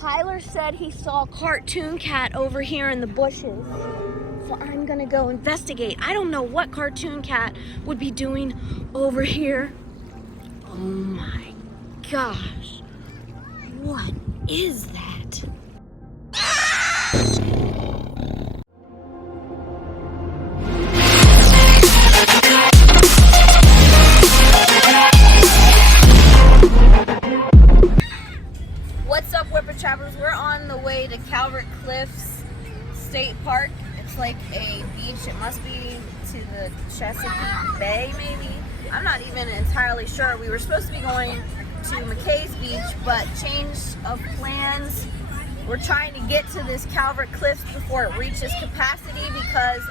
Tyler said he saw a cartoon cat over here in the bushes. So I'm gonna go investigate. I don't know what cartoon cat would be doing over here. Oh my gosh. What is that? What's up, Whipper Trappers? We're on the way to Calvert Cliffs State Park. It's like a beach. It must be to the Chesapeake Bay, maybe. I'm not even entirely sure. We were supposed to be going to McKay's Beach, but change of plans. We're trying to get to this Calvert Cliffs before it reaches capacity because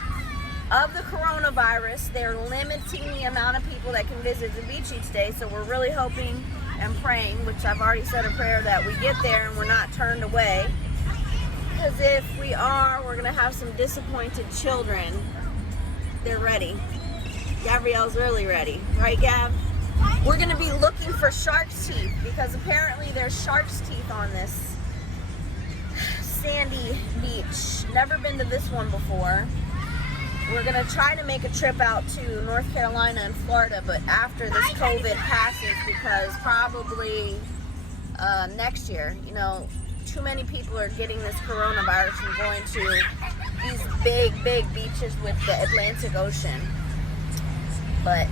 of the coronavirus. They're limiting the amount of people that can visit the beach each day, so we're really hoping and praying, which I've already said a prayer, that we get there and we're not turned away. Because if we are, we're gonna have some disappointed children. They're ready. Gabrielle's really ready. Right, Gab? We're gonna be looking for shark's teeth because apparently there's shark's teeth on this sandy beach. Never been to this one before. We're gonna try to make a trip out to North Carolina and Florida, but after this COVID passes, because probably next year, you know, too many people are getting this coronavirus and going to these big beaches with the Atlantic Ocean. But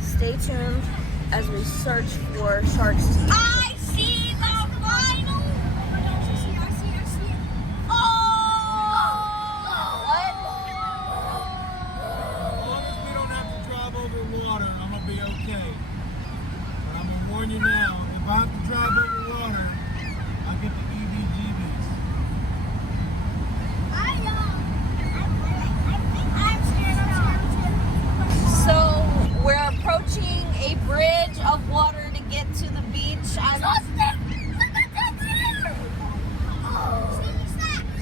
stay tuned as we search for shark's teeth. I see the final. I see it. Oh! What? As long as we don't have to drive over water, I'm gonna be okay. But I'm gonna warn you now, if I have to drive over water, I'll get the EBGBs. I'm scared. So we're approaching a bridge of water to get to the beach.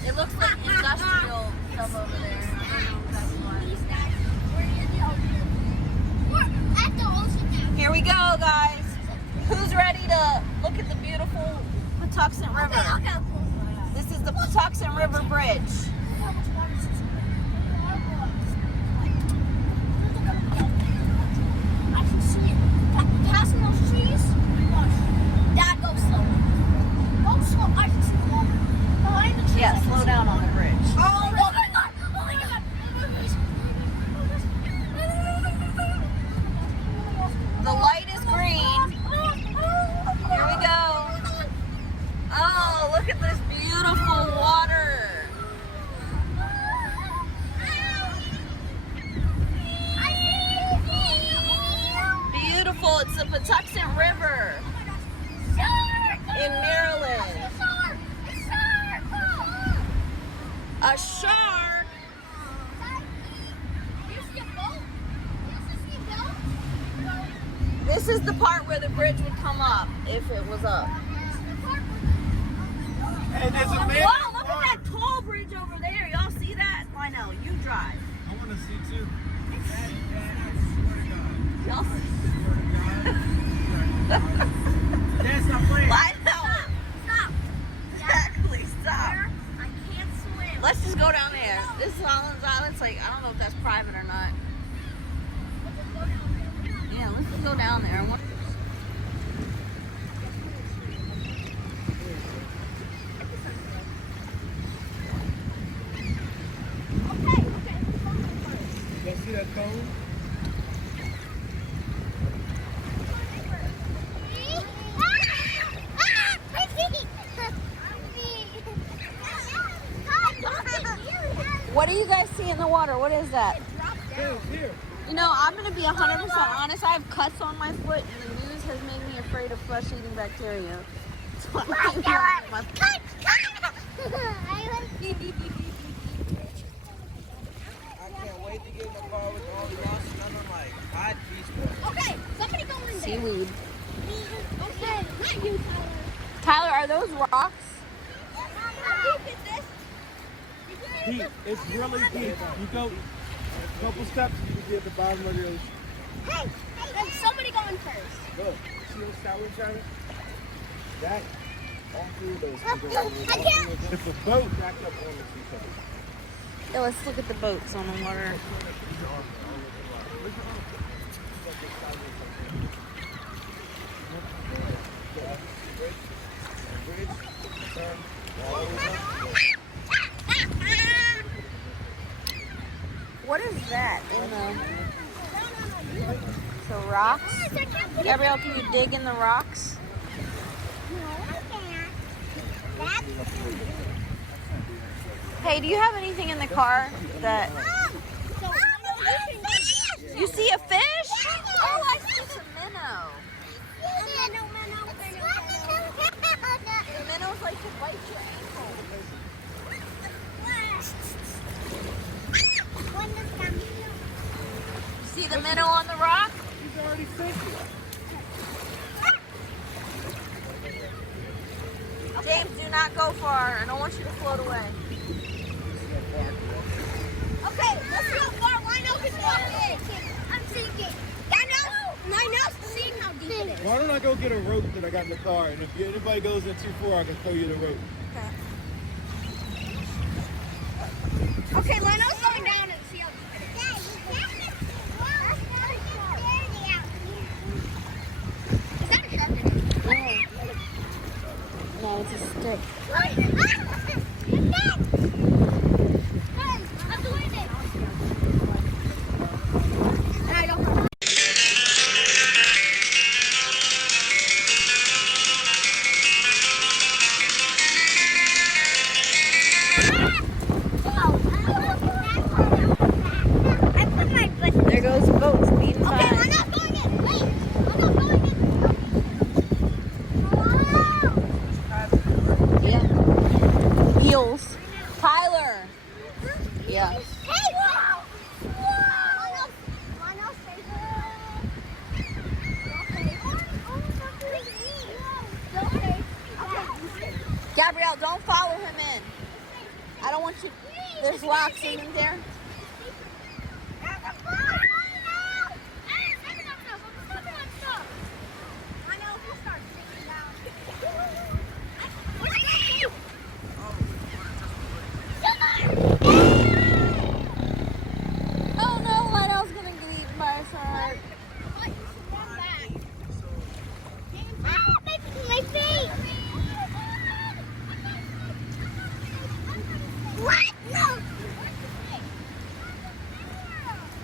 It looks like industrial stuff over there. I don't know exactly why. Here we go, guys. Who's ready to look at the beautiful Patuxent River? This is the Patuxent River Bridge. I can see it. Passing those trees. Dad, go slow. Go slow. I can see the water. Behind the trees. Yeah, slow down on the bridge. Oh my god! Oh my god! The light is green. Here we go. Oh, look at this beautiful water. Beautiful. It's the Patuxent River in Maryland. A shark? This is the part where the bridge would come up if it was up. Hey, there's a man. Whoa, look at that tall bridge over there. Y'all see that? I know, you drive. I want to see too. Y'all see? That's not playing. I know. Stop! Exactly, stop. I can't swim. Let's just go down there. This is Holland's Island's like, I don't know if that's private or not. Yeah, let's just go down there. You see that cone? What do you guys see in the water? What is that? Here. You know, I'm going to be 100% honest. I have cuts on my foot, and the news has made me afraid of flesh-eating bacteria. So I'm keeping my I can't wait to get in the car with all y'all smelling like hot cheese. Okay, somebody go in there. seaweed. Okay, not you, Tyler. Tyler, are those rocks? How deep is this? Deep. It's really deep. You go a couple steps, you can be at the bottom of the ocean. Hey, somebody go in first. Look, see those towers, Charlie? That All three of those I can't. It's a boat. stacked up on each other. Yeah, let's look at the boats on the water. What is that in the rocks? Gabrielle, can you dig in the rocks? Hey, do you have anything in the car that... You see a fish? Oh, I see some minnow. The minnows like to bite your ankle. You see the minnow on the rock? He's already fishing. James, do not go far. I don't want you to float away. Okay, let's see how far my nose is walking. I'm sinking. My nose is seeing how deep it is. Why don't I go get a rope that I got in the car, and if anybody goes in too far, I can throw you the rope. Okay, Leno's going down and see how deep it is. Is that a shark? No, it's a stick. I'm doing it. And I don't know. I put my butt. There goes the boats being Okay, I'm tied. not going in. Wait, I'm not going in. Wow. Yeah. Eels. Tyler. Yeah. Hey, wow. Wow. Gabrielle, don't follow him in. I don't want you. There's rocks in there. Oh no, Lionel's gonna get eaten by a shark. My feet! What? No!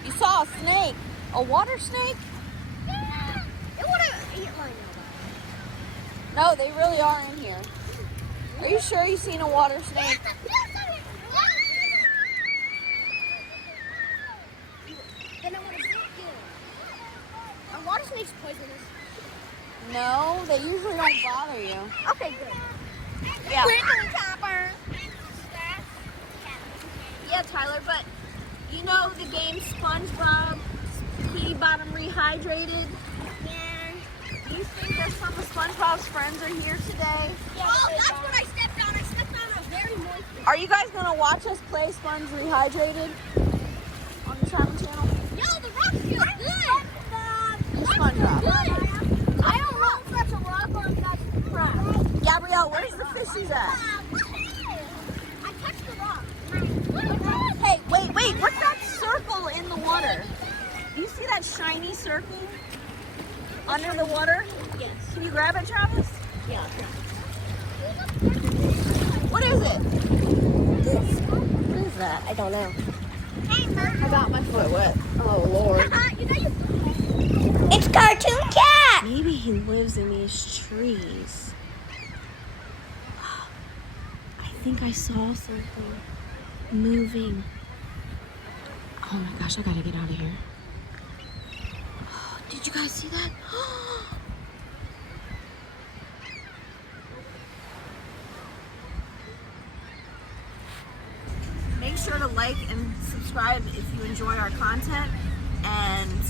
You saw a snake. A water snake? It would have eaten my nose. No, they really are in here. Are you sure you seen a water snake? Then I would have bit you. Are water snakes poisonous? No, they usually don't bother you. Okay, good. Yeah. Chopper. Yeah, Tyler, but you know the game SpongeBob, Bikini Bottom Rehydrated? Yeah. Do you think that some of SpongeBob's friends are here today? Oh, that's what I stepped on. I stepped on a very moist. Are you guys going to watch us play Sponge Rehydrated on the Travel Channel? Yo, the rock feels good. SpongeBob. Good. I don't know if that's a rock or if that's a crab. Gabrielle, where's the fishies at? I touched the rock. Hey, wait, what's that circle in the water? Do you see that shiny circle under the water? Yes. Can you grab it, Travis? Yeah. What is it? What is that? I don't know. I got my foot wet. Oh, Lord. It's Cartoon Cat! Maybe he lives in these trees. I think I saw something moving. Oh my gosh, I gotta get out of here. Did you guys see that? Make sure to like and subscribe if you enjoy our content, and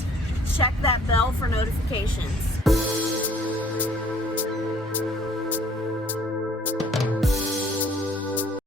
check that bell for notifications.